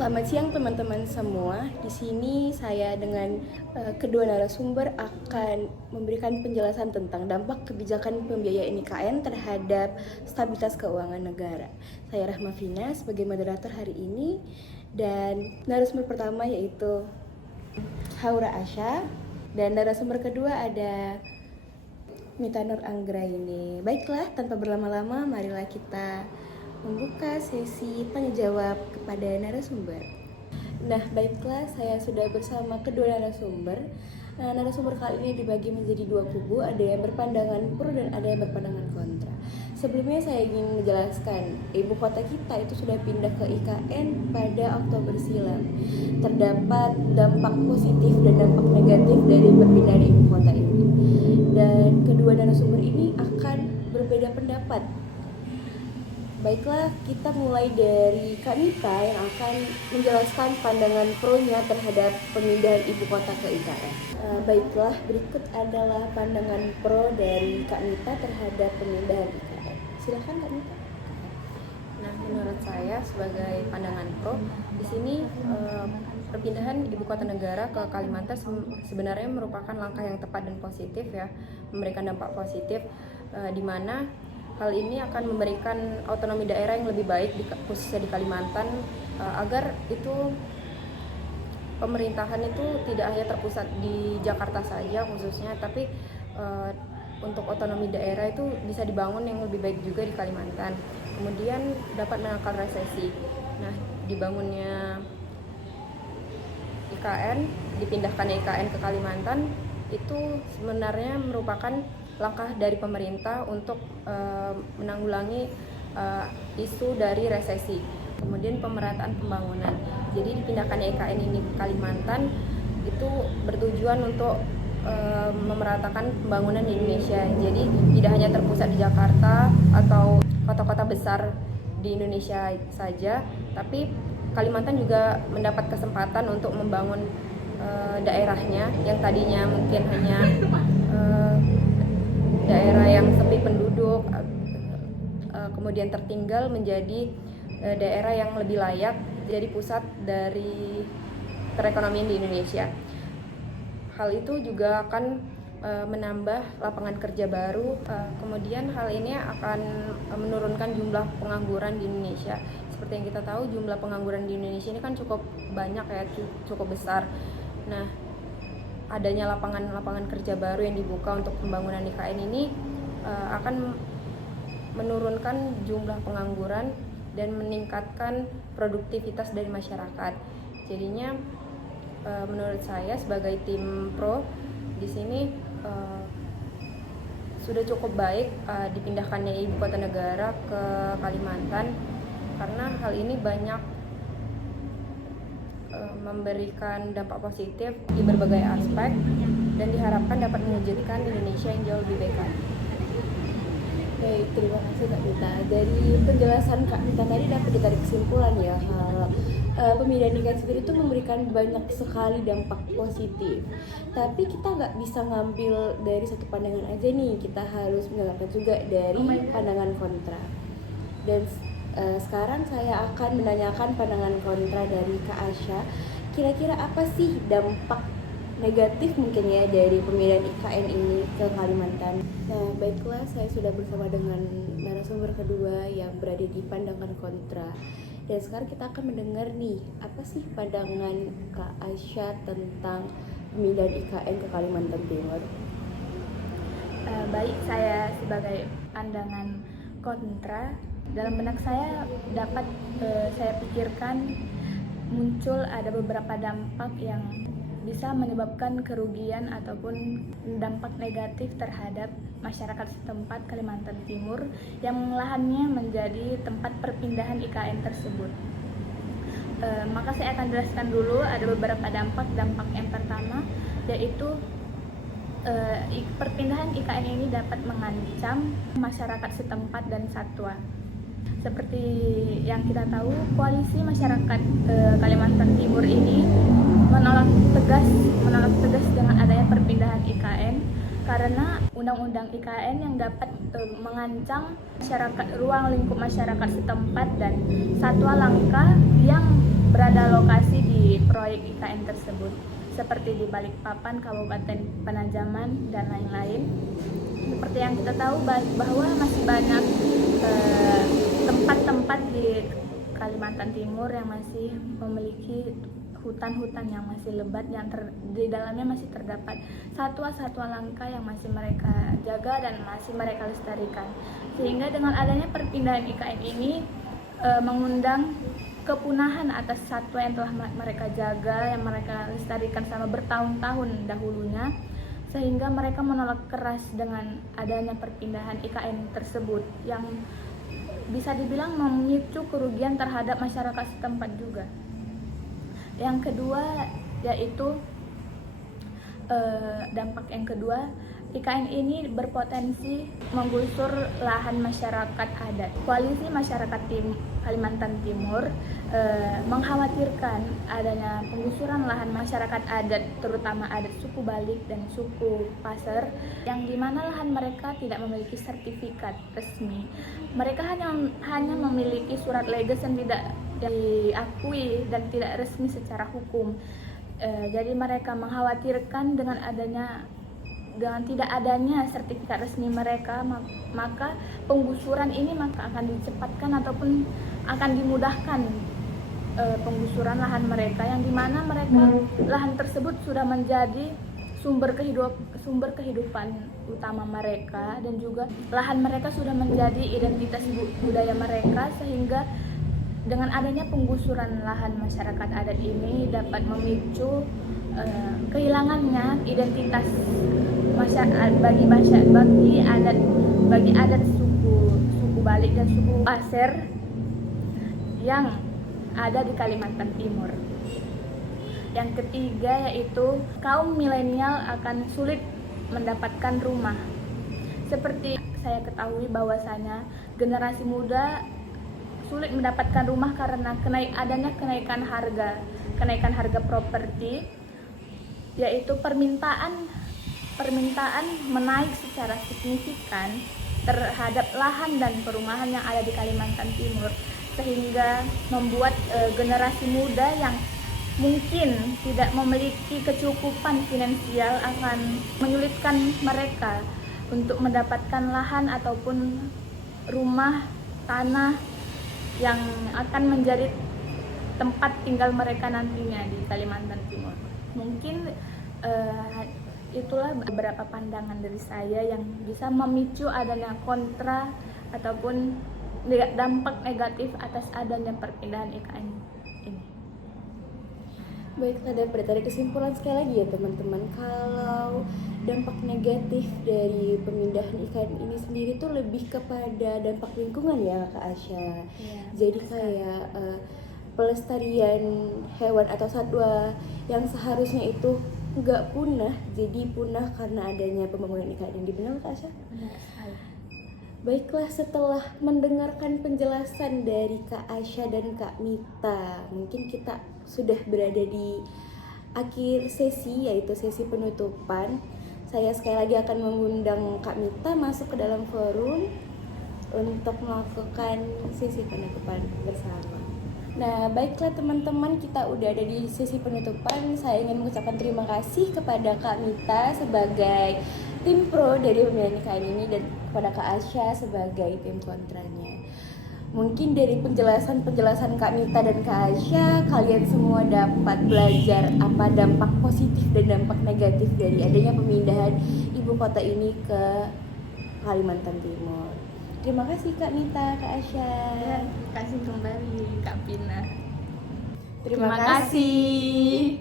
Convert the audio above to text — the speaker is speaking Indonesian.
Selamat siang teman-teman semua. Di sini saya dengan kedua narasumber akan memberikan penjelasan tentang dampak kebijakan pembiayaan IKN terhadap stabilitas keuangan negara. Saya Rahma Vina sebagai moderator hari ini dan narasumber pertama yaitu Haura Asha dan narasumber kedua ada Mita Nur Anggraini. Baiklah, tanpa berlama-lama marilah kita membuka sesi tanya jawab kepada narasumber. Nah, baiklah, saya sudah bersama kedua narasumber. Narasumber kali ini dibagi menjadi dua kubu, ada yang berpandangan pro dan ada yang berpandangan kontra. Sebelumnya saya ingin menjelaskan, ibu kota kita itu sudah pindah ke IKN pada Oktober silam. Terdapat dampak positif dan dampak negatif dari perpindahan ibu kota ini. Dan kedua narasumber ini akan berbeda pendapat. Baiklah, kita mulai dari Kak Nita yang akan menjelaskan pandangan pro-nya terhadap pemindahan ibu kota ke IKN. Baiklah, berikut adalah pandangan pro dari Kak Nita terhadap pemindahan IKN. Silakan Kak Nita. Nah, menurut saya sebagai pandangan pro, di sini perpindahan ibu kota negara ke Kalimantan sebenarnya merupakan langkah yang tepat dan positif ya, memberikan dampak positif di mana hal ini akan memberikan otonomi daerah yang lebih baik khususnya di Kalimantan agar itu pemerintahan itu tidak hanya terpusat di Jakarta saja khususnya, tapi untuk otonomi daerah itu bisa dibangun yang lebih baik juga di Kalimantan. Kemudian dapat menangkal resesi. Nah, dibangunnya IKN, dipindahkannya IKN ke Kalimantan itu sebenarnya merupakan langkah dari pemerintah untuk menanggulangi isu dari resesi, kemudian pemerataan pembangunan. Jadi dipindahkannya IKN ini ke Kalimantan itu bertujuan untuk memeratakan pembangunan di Indonesia. Jadi tidak hanya terpusat di Jakarta atau kota-kota besar di Indonesia saja, tapi Kalimantan juga mendapat kesempatan untuk membangun daerahnya yang tadinya mungkin hanya daerah yang sepi penduduk, kemudian tertinggal menjadi daerah yang lebih layak jadi pusat dari perekonomian di Indonesia. Hal itu juga akan menambah lapangan kerja baru, kemudian hal ini akan menurunkan jumlah pengangguran di Indonesia. Seperti yang kita tahu, jumlah pengangguran di Indonesia ini kan cukup banyak ya, cukup besar. Nah, adanya lapangan kerja baru yang dibuka untuk pembangunan IKN ini akan menurunkan jumlah pengangguran dan meningkatkan produktivitas dari masyarakat. Jadinya menurut saya sebagai tim pro di sini sudah cukup baik dipindahkannya ibu kota negara ke Kalimantan karena hal ini banyak memberikan dampak positif di berbagai aspek dan diharapkan dapat mewujudkan Indonesia yang jauh lebih baik lagi. Baik, terima kasih Kak Nita. Dari penjelasan Kak Nita tadi dapat ditarik kesimpulan ya, pemindahan IKN sendiri itu memberikan banyak sekali dampak positif. Tapi kita nggak bisa ngambil dari satu pandangan aja nih, kita harus mendengarkan juga dari pandangan kontra. Dan sekarang saya akan menanyakan pandangan kontra dari Kak Asha. Kira-kira apa sih dampak negatif mungkin ya dari pemindahan IKN ini ke Kalimantan? Nah, baiklah, saya sudah bersama dengan narasumber kedua yang berada di pandangan kontra. Dan sekarang kita akan mendengar nih, apa sih pandangan Kak Asha tentang pemindahan IKN ke Kalimantan Timur? Baik, saya sebagai pandangan kontra, dalam benak saya dapat saya pikirkan muncul ada beberapa dampak yang bisa menyebabkan kerugian ataupun dampak negatif terhadap masyarakat setempat Kalimantan Timur yang lahannya menjadi tempat perpindahan IKN tersebut. Maka saya akan jelaskan dulu ada beberapa dampak. Dampak yang pertama yaitu perpindahan IKN ini dapat mengancam masyarakat setempat dan satwa. Seperti yang kita tahu, koalisi masyarakat Kalimantan Timur ini menolak tegas dengan adanya perpindahan IKN karena undang-undang IKN yang dapat mengancam ruang lingkup masyarakat setempat dan satwa langka yang berada proyek IKN tersebut, seperti di Balikpapan, Kabupaten Penajaman, dan lain-lain. Seperti yang kita tahu bahwa masih banyak tempat-tempat di Kalimantan Timur yang masih memiliki hutan-hutan yang masih lebat, yang di dalamnya masih terdapat satwa-satwa langka yang masih mereka jaga dan masih mereka lestarikan. Sehingga dengan adanya perpindahan IKN ini mengundang kepunahan atas satwa yang telah mereka jaga, yang mereka lestarikan selama bertahun-tahun dahulunya, sehingga mereka menolak keras dengan adanya perpindahan IKN tersebut yang bisa dibilang memicu kerugian terhadap masyarakat setempat juga. Yang kedua yaitu dampak yang kedua, IKN ini berpotensi menggusur lahan masyarakat adat. Koalisi Masyarakat Kalimantan Timur mengkhawatirkan adanya penggusuran lahan masyarakat adat, terutama adat suku Balik dan suku Pasir, yang dimana lahan mereka tidak memiliki sertifikat resmi. Mereka hanya memiliki surat leges yang tidak diakui dan tidak resmi secara hukum. Jadi mereka mengkhawatirkan dengan tidak adanya sertifikat resmi mereka, maka penggusuran ini akan dicepatkan ataupun akan dimudahkan penggusuran lahan mereka, yang dimana lahan tersebut sudah menjadi sumber kehidupan utama mereka, dan juga lahan mereka sudah menjadi identitas budaya mereka, sehingga dengan adanya penggusuran lahan masyarakat adat ini dapat memicu kehilangannya identitas masyarakat bagi adat suku Balik dan suku Pasir yang ada di Kalimantan Timur. Yang ketiga yaitu kaum milenial akan sulit mendapatkan rumah. Seperti saya ketahui bahwasanya generasi muda sulit mendapatkan rumah karena adanya kenaikan harga properti, yaitu permintaan menaik secara signifikan terhadap lahan dan perumahan yang ada di Kalimantan Timur, sehingga membuat generasi muda yang mungkin tidak memiliki kecukupan finansial akan menyulitkan mereka untuk mendapatkan lahan ataupun rumah tanah yang akan menjadi tempat tinggal mereka nantinya di Kalimantan Timur. Mungkin itulah beberapa pandangan dari saya yang bisa memicu adanya kontra ataupun dampak negatif atas adanya perpindahan IKN ini. Baiklah, dari kesimpulan sekali lagi ya teman-teman, kalau dampak negatif dari pemindahan IKN ini sendiri tuh lebih kepada dampak lingkungan ya Kak Asya. Ya, jadi kayak pelestarian hewan atau satwa yang seharusnya itu nggak punah, jadi punah karena adanya pembangunan IKN ini. Benar Kak Asya? Benar sekali. Baiklah, setelah mendengarkan penjelasan dari Kak Asya dan Kak Mita, mungkin kita sudah berada di akhir sesi, yaitu sesi penutupan. Saya sekali lagi akan mengundang Kak Mita masuk ke dalam forum untuk melakukan sesi penutupan bersama. Nah, baiklah teman-teman, kita udah ada di sesi penutupan. Saya ingin mengucapkan terima kasih kepada Kak Mita sebagai tim pro dari pemilihan IKN ini dan kepada Kak Asya sebagai tim kontranya. Mungkin dari penjelasan Kak Mita dan Kak Asya, kalian semua dapat belajar apa dampak positif dan dampak negatif dari adanya pemindahan ibu kota ini ke Kalimantan Timur. Terima kasih Kak Mita, Kak Asya. Terima kasih kembali Kak Pina. Terima kasih.